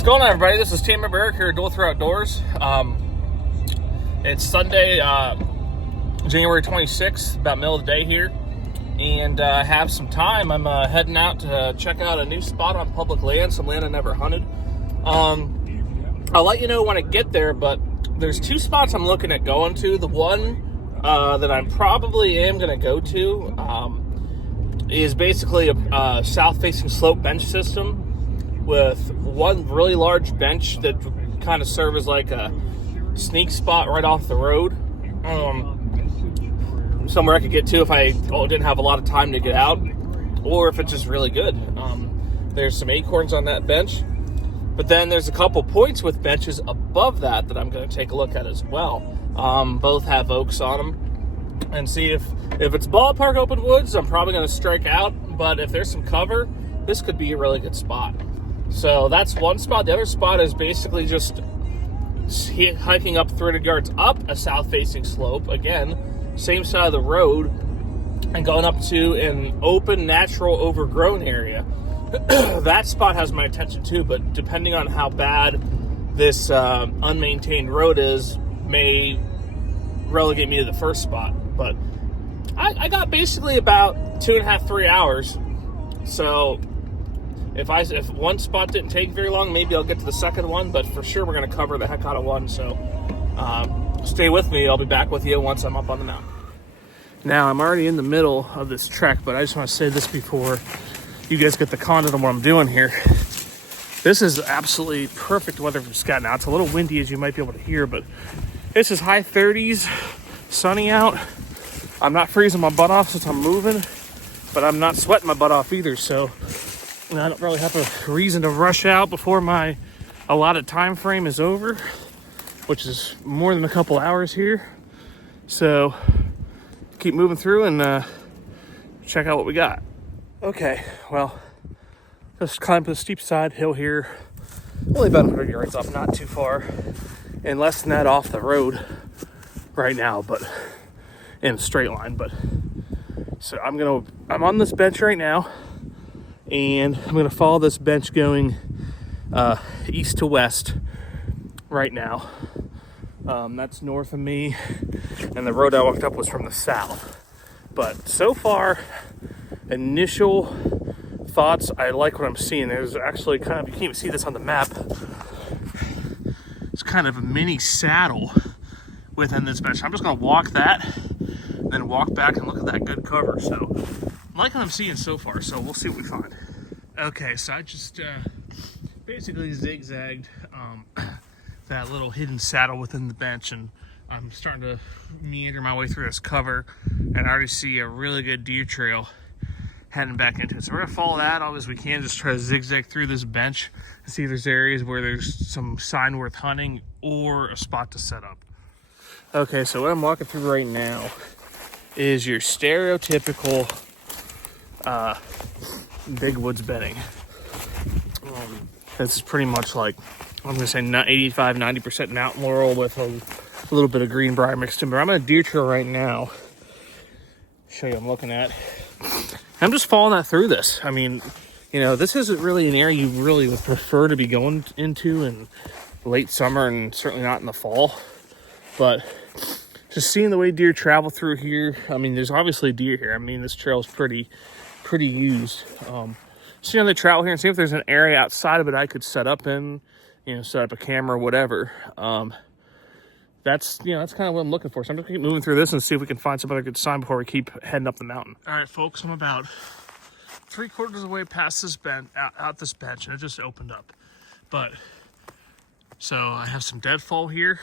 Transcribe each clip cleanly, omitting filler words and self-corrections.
What's going on, everybody? This is Team Member Eric here at Dothraki Outdoors. It's Sunday, January 26th, about middle of the day here, and I have some time. I'm heading out to check out a new spot on public land, some land I never hunted. I'll let you know when I get there, but there's two spots I'm looking at going to. The one that I probably am going to go to is basically a south-facing slope bench system with one really large bench that kind of serve as like a sneak spot right off the road. Somewhere I could get to if I didn't have a lot of time to get out, or if it's just really good. There's some acorns on that bench, but then there's a couple points with benches above that I'm going to take a look at as well. Both have oaks on them, and see if it's ballpark open woods, I'm probably going to strike out, but if there's some cover, this could be a really good spot. So that's one spot. The other spot is basically just hiking up 300 yards up a south-facing slope. Again, same side of the road, and going up to an open, natural, overgrown area. That spot has my attention too, but depending on how bad this unmaintained road is, may relegate me to the first spot. But I got basically about 2.5, 3 hours. So if one spot didn't take very long, maybe I'll get to the second one, but for sure we're going to cover the heck out of one. So stay with me. I'll be back with you once I'm up on the mountain. Now, I'm already in the middle of this trek, but I just want to say this before you guys get the content of what I'm doing here. This is absolutely perfect weather for scouting. Now, it's a little windy, as you might be able to hear, but this is high 30s, sunny out. I'm not freezing my butt off since I'm moving, but I'm not sweating my butt off either, so I don't really have a reason to rush out before my allotted time frame is over, which is more than a couple hours here. So keep moving through and check out what we got. Okay, well, just climbed the steep side hill here, only about 100 yards up, not too far, and less than that off the road right now, but in a straight line. But so I'm on this bench right now, and I'm gonna follow this bench going east to west right now. That's north of me, and the road I walked up was from the south. But so far, initial thoughts, I like what I'm seeing. There's actually you can't even see this on the map. It's kind of a mini saddle within this bench. I'm just gonna walk that, then walk back and look at that good cover. So I like what I'm seeing so far, so we'll see what we find. Okay, so I just basically zigzagged that little hidden saddle within the bench, and I'm starting to meander my way through this cover, and I already see a really good deer trail heading back into it. So we're gonna follow that all as we can, just try to zigzag through this bench and see if there's areas where there's some sign worth hunting or a spot to set up. Okay, so what I'm walking through right now is your stereotypical big woods bedding. This is pretty much like, I'm gonna say 85-90% mountain laurel with a little bit of greenbrier mixed in. But I'm on a deer trail right now. Show you what I'm looking at. I'm just following that through this. I mean, you know, this isn't really an area you really would prefer to be going into in late summer, and certainly not in the fall. But just seeing the way deer travel through here, I mean, there's obviously deer here. I mean, this trail is pretty used. Seeing the travel here and see if there's an area outside of it I could set up in, you know, set up a camera or whatever. That's kind of what I'm looking for. So I'm just gonna keep moving through this and see if we can find some other good sign before we keep heading up the mountain. All right, folks, I'm about 3/4 of the way past this bench, out this bench, and it just opened up. But so I have some deadfall here,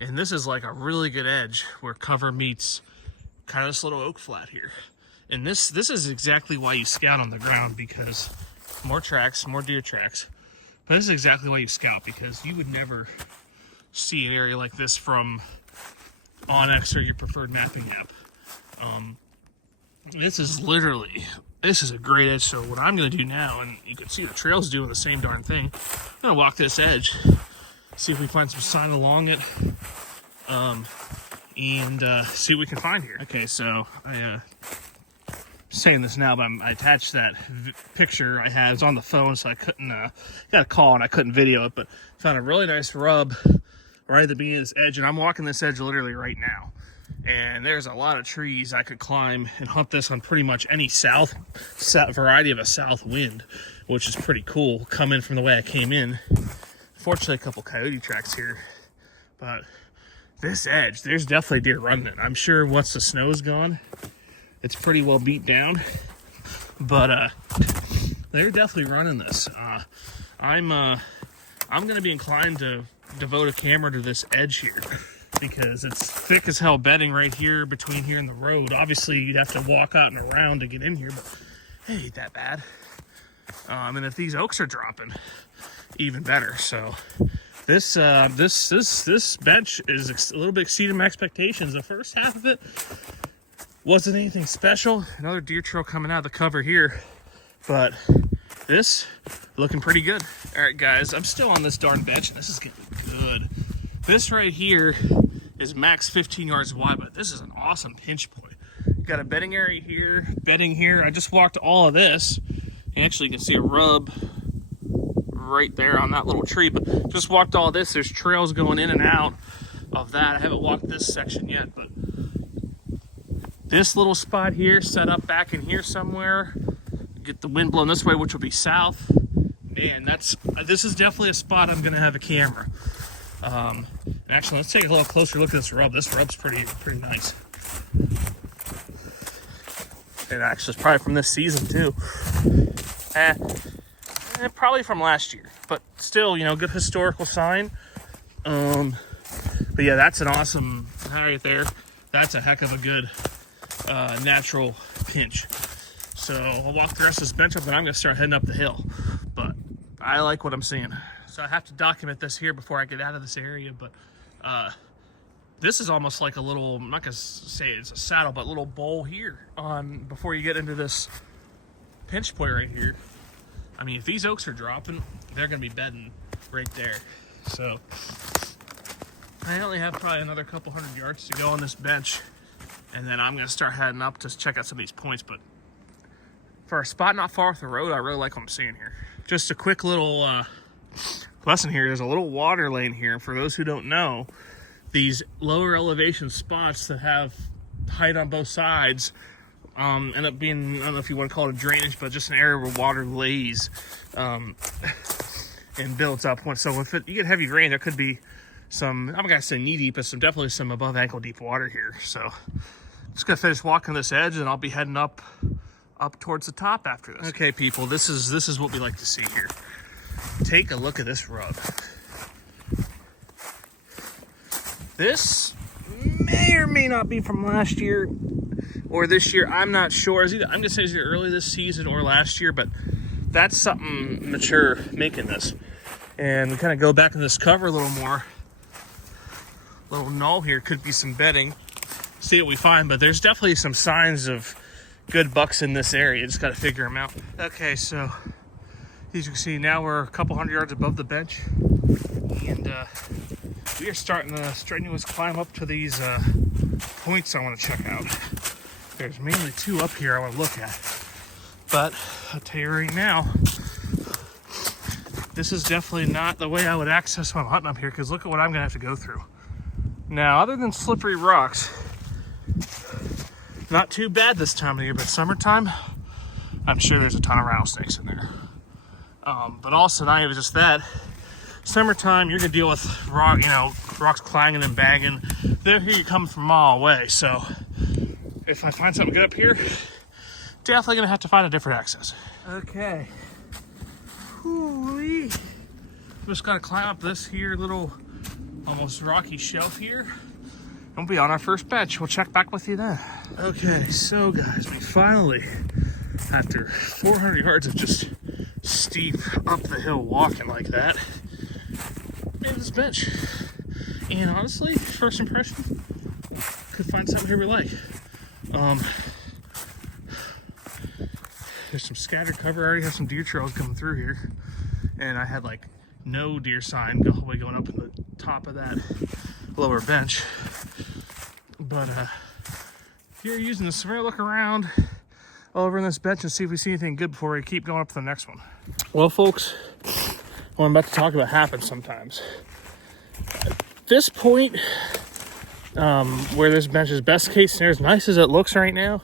and this is like a really good edge where cover meets kind of this little oak flat here. And this is exactly why you scout on the ground, because more tracks, more deer tracks. But this is exactly why you scout, because you would never see an area like this from Onyx or your preferred mapping app. This is a great edge. So what I'm going to do now, and you can see the trail's doing the same darn thing, I'm going to walk this edge, see if we find some sign along it, and see what we can find here. Okay, so I saying this now, but I attached that picture I had. It's on the phone, so I couldn't, got a call and I couldn't video it, but found a really nice rub right at the beginning of this edge, and I'm walking this edge literally right now. And there's a lot of trees I could climb and hunt this on pretty much any variety of a south wind, which is pretty cool coming from the way I came in. Fortunately, a couple coyote tracks here, but this edge, there's definitely deer running it. I'm sure once the snow's gone, it's pretty well beat down, but they're definitely running this. I'm gonna be inclined to devote a camera to this edge here because it's thick as hell bedding right here between here and the road. Obviously, you'd have to walk out and around to get in here, but it ain't that bad. And if these oaks are dropping, even better. So this bench is a little bit exceeding my expectations. The first half of it wasn't anything special. Another deer trail coming out of the cover here, but this looking pretty good. All right, guys, I'm still on this darn bench, and this is getting good. This right here is max 15 yards wide, but this is an awesome pinch point. Got a bedding area here, bedding here. I just walked all of this, and actually you can see a rub right there on that little tree, but just walked all this. There's trails going in and out of that. I haven't walked this section yet, but this little spot here set up back in here somewhere, get the wind blowing this way, which will be south. Man, this is definitely a spot I'm gonna have a camera. Actually, let's take a little closer look at this rub. This rub's pretty nice. And actually, it's probably from this season too. Probably from last year, but still, you know, good historical sign. But yeah, that's an awesome right there. That's a heck of a good natural pinch. So I'll walk the rest of this bench up, and I'm gonna start heading up the hill. But I like what I'm seeing. So I have to document this here before I get out of this area, but this is almost like a little, I'm not gonna say it's a saddle, but a little bowl here before you get into this pinch point right here. I mean, if these oaks are dropping, they're gonna be bedding right there. So I only have probably another couple hundred yards to go on this bench, and then I'm gonna start heading up to check out some of these points. But for a spot not far off the road, I really like what I'm seeing here. Just a quick little lesson here. There's a little water lane here. For those who don't know, these lower elevation spots that have height on both sides end up being, I don't know if you want to call it a drainage, but just an area where water lays and builds up. So if you get heavy rain, there could be some, I'm not gonna say knee deep, but definitely some above ankle deep water here. So just gonna finish walking this edge, and I'll be heading up towards the top after this. Okay, people, this is what we like to see here. Take a look at this rub. This may or may not be from last year or this year. I'm not sure. I'm gonna say it's either early this season or last year, but that's something mature making this. And we kind of go back in this cover a little more. Little knoll here, could be some bedding. See what we find, but there's definitely some signs of good bucks in this area. Just got to figure them out. Okay, so as you can see, now we're a couple hundred yards above the bench, and we are starting the strenuous climb up to these points I want to check out. There's mainly two up here I want to look at, but I'll tell you right now, this is definitely not the way I would access when I'm hunting up here, because look at what I'm gonna have to go through. Now, other than slippery rocks, not too bad this time of year, but summertime, I'm sure there's a ton of rattlesnakes in there. But also, not even just that, summertime, you're gonna deal with rocks clanging and banging. They're here, you come from a mile away. So if I find something good up here, definitely gonna have to find a different access. Okay. Hoo-wee. Just gotta climb up this here little almost rocky shelf here. We'll be on our first bench. We'll check back with you then. Okay, so guys, we finally, after 400 yards of just steep up the hill walking like that, made this bench. And honestly, first impression, could find something here we like. There's some scattered cover. I already have some deer trails coming through here, and I had like no deer sign all the way going up in the top of that lower bench. But if you're using this, so we're gonna look around. over in this bench and see if we see anything good before we keep going up to the next one. Well, folks, what I'm about to talk about happens sometimes. At this point, where this bench is best case scenario, as nice as it looks right now,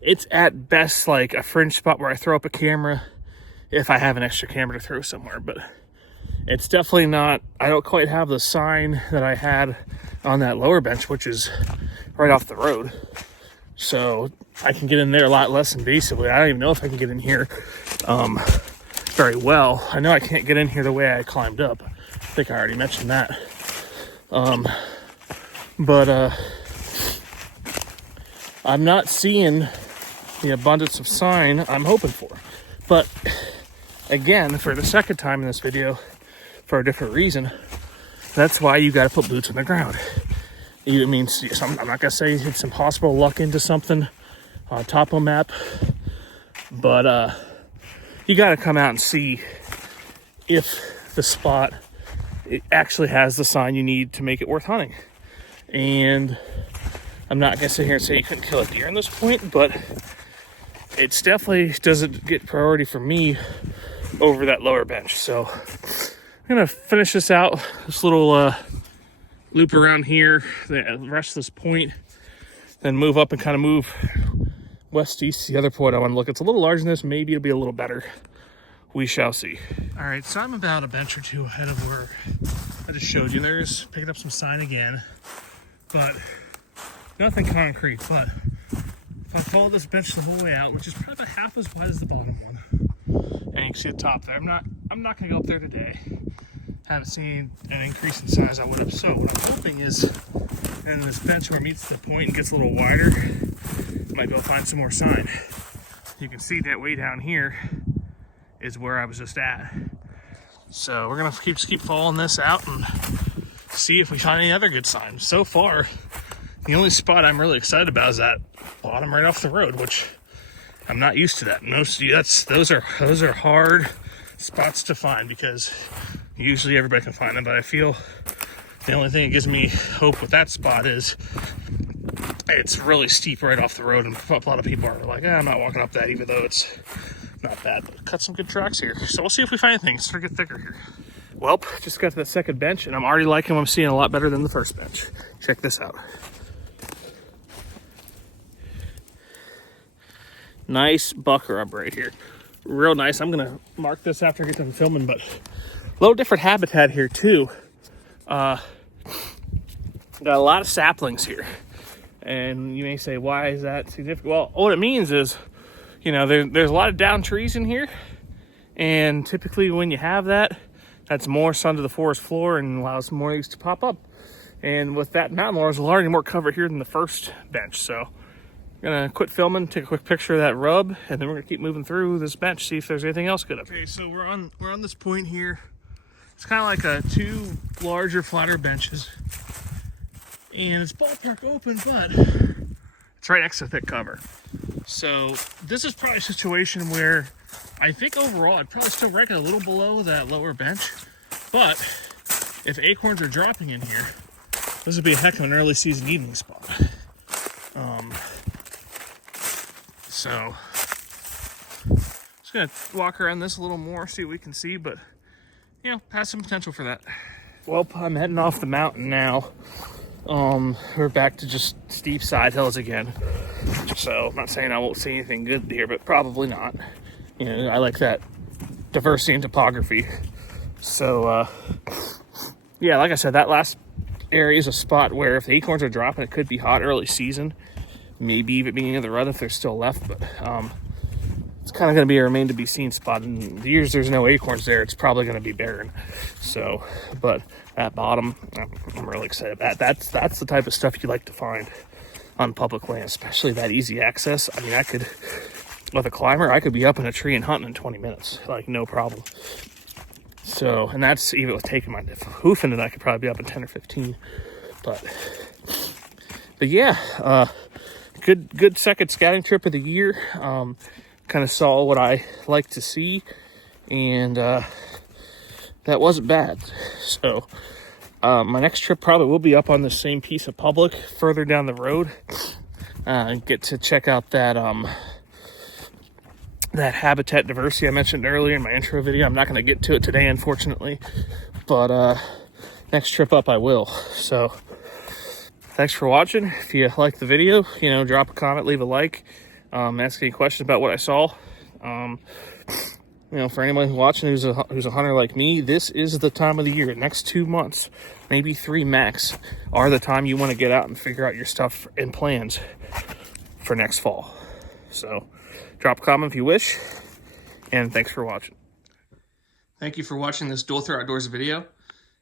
it's at best like a fringe spot where I throw up a camera if I have an extra camera to throw somewhere. But it's definitely not, I don't quite have the sign that I had on that lower bench, which is right off the road. So I can get in there a lot less invasively. I don't even know if I can get in here very well. I know I can't get in here the way I climbed up. I think I already mentioned that. But I'm not seeing the abundance of sign I'm hoping for. But again, for the second time in this video, for a different reason, that's why you got to put boots on the ground. It means I'm not gonna say it's impossible to luck into something on topo map, but you got to come out and see if the spot it actually has the sign you need to make it worth hunting. And I'm not gonna sit here and say you couldn't kill a deer in this point, but it's definitely doesn't get priority for me over that lower bench. So I'm gonna finish this out, this little loop around here, the rest of this point, then move up and kind of move west east. The other point I want to look, it's a little larger than this, maybe it'll be a little better. We shall see. All right, so I'm about a bench or two ahead of where I just showed you. There's picking up some sign again, but nothing concrete. But if I follow this bench the whole way out, which is probably half as wide as the bottom one, and you can see the top there, I'm not gonna go up there today. Haven't seen an increase in size I would have. So what I'm hoping is in this bench where it meets the point and gets a little wider, I might be able to find some more sign. You can see that way down here is where I was just at. So we're gonna keep following this out and see if we find any other good signs. So far, the only spot I'm really excited about is that bottom right off the road, which I'm not used to that. Those are hard spots to find because usually everybody can find them, but I feel the only thing that gives me hope with that spot is it's really steep right off the road, and a lot of people are like, I'm not walking up that, even though it's not bad. But cut some good tracks here. So we'll see if we find anything. It's starting to get thicker here. Well, just got to the second bench, and I'm already liking what I'm seeing a lot better than the first bench. Check this out. Nice buck rub right here. Real nice. I'm gonna mark this after I get done filming, but a little different habitat here too. Got a lot of saplings here, and you may say, why is that significant? Well, what it means is, you know, there's a lot of down trees in here, and typically when you have that, that's more sun to the forest floor and allows more leaves to pop up. And with that mountain laurel, there's already more cover here than the first bench. So I'm gonna quit filming, take a quick picture of that rub, and then we're gonna keep moving through this bench, see if there's anything else good up here. Okay, so we're on this point here. It's kind of like two larger, flatter benches, and it's ballpark open, but it's right next to thick cover. So this is probably a situation where I think overall I'd probably still rank it a little below that lower bench, but if acorns are dropping in here, this would be a heck of an early season evening spot. So just gonna walk around this a little more, see what we can see, but you know, has some potential for that. Well, I'm heading off the mountain now. We're back to just steep side hills again. So I'm not saying I won't see anything good here, but probably not. You know, I like that diversity in topography. So yeah, like I said, that last area is a spot where if the acorns are dropping, it could be hot early season. Maybe even beginning of the rut if they're still left, but it's kind of going to be a remain to be seen spot. In the years there's no acorns there, it's probably going to be barren. So, but at bottom, I'm really excited about that. That's the type of stuff you like to find on public land, especially that easy access. I mean, with a climber, I could be up in a tree and hunting in 20 minutes, like no problem. So, and that's even with taking my hoofing it, I could probably be up in 10 or 15. But yeah, good second scouting trip of the year. Kind of saw what I like to see, and that wasn't bad. So my next trip probably will be up on the same piece of public further down the road, and get to check out that that habitat diversity I mentioned earlier in my intro video. I'm not going to get to it today, unfortunately, but next trip up I will. So thanks for watching. If you like the video, you know, drop a comment, leave a like, ask any questions about what I saw. You know, for anyone watching who's a hunter like me, this is the time of the year. Next 2 months, maybe 3 max, are the time you want to get out and figure out your stuff and plans for next fall. So drop a comment if you wish, and thanks for watching. Thank you for watching this Dual Throat Outdoors video.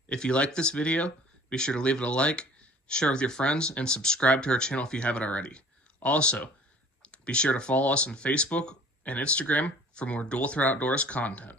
If you like this video, be sure to leave it a like, share with your friends, and subscribe to our channel if you haven't already. Also, be sure to follow us on Facebook and Instagram for more Dual Throat Outdoors content.